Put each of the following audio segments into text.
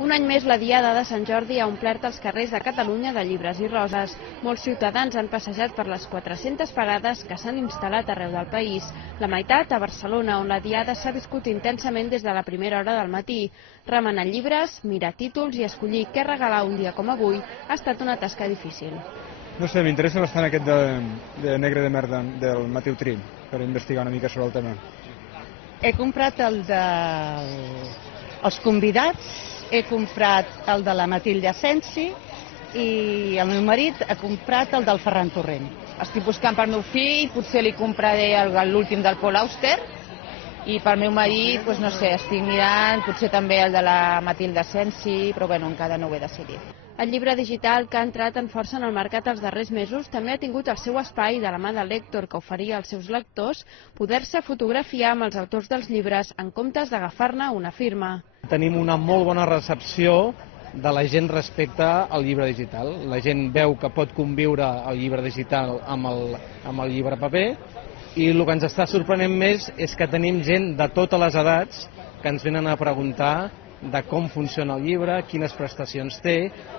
Un any més la Diada de Sant Jordi ha omplert els carrers de Catalunya de llibres i roses. Molts ciutadans han passejat per les 400 parades que s'han instal·lat arreu del país. La meitat a Barcelona, on la Diada s'ha viscut intensament des de la primera hora del matí. Remenar llibres, mirar títols i escollir què regalar un dia com avui ha estat una tasca difícil. No sé, m'interessa bastant aquest de Negre de Merda, del Mateu Trim, per investigar una mica sobre el tema. He comprat els convidats, he comprat el de la Matilde Asensi i el meu marit ha comprat el del Ferran Torrent. Estic buscant per meu fill, potser li compraré l'últim del Paul Auster, i pel meu marit, doncs no sé, estic mirant, potser també el de la Matilde Asensi, però bueno, encara no ho he decidit. El llibre digital, que ha entrat en força en el mercat els darrers mesos, també ha tingut el seu espai de la mà de l'Hèctor, que oferia als seus lectors poder-se fotografiar amb els autors dels llibres en comptes d'agafar-ne una firma. Tenim una molt bona recepció de la gent respecte al llibre digital. La gent veu que pot conviure el llibre digital amb el llibre paper, i el que ens està sorprenent més és que tenim gent de totes les edats que ens venen a preguntar de com funciona el llibre, quines prestacions té,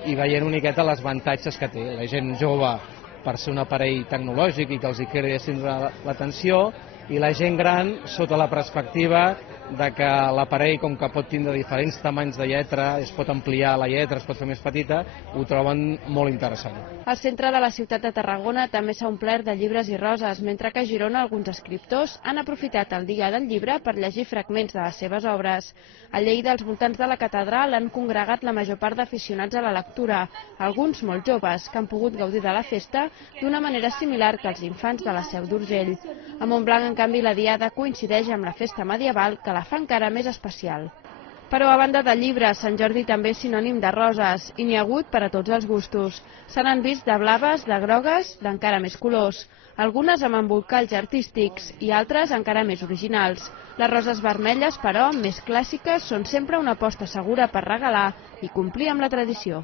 i veient una miqueta els avantatges que té. La gent jove per ser un aparell tecnològic i que els hi cridi l'atenció, i la gent gran sota la perspectiva de que l'aparell, com que pot tindre diferents tamanys de lletra, es pot ampliar la lletra, es pot fer més petita, ho troben molt interessant. El centre de la ciutat de Tarragona també s'ha omplert de llibres i roses, mentre que a Girona alguns escriptors han aprofitat el dia del llibre per llegir fragments de les seves obres. A Lleida, als voltants de la catedral, han congregat la major part d'aficionats a la lectura, alguns molt joves, que han pogut gaudir de la festa d'una manera similar que els infants de la Seu d'Urgell. A Montblanc, en canvi, la Diada coincideix amb la festa medieval, que la fa encara més especial. Però a banda de llibres, Sant Jordi també és sinònim de roses, i n'hi ha hagut per a tots els gustos. Se n'han vist de blaves, de grogues, d'encara més colors. Algunes amb embolcalls artístics i altres encara més originals. Les roses vermelles, però, més clàssiques, són sempre una aposta segura per regalar i complir amb la tradició.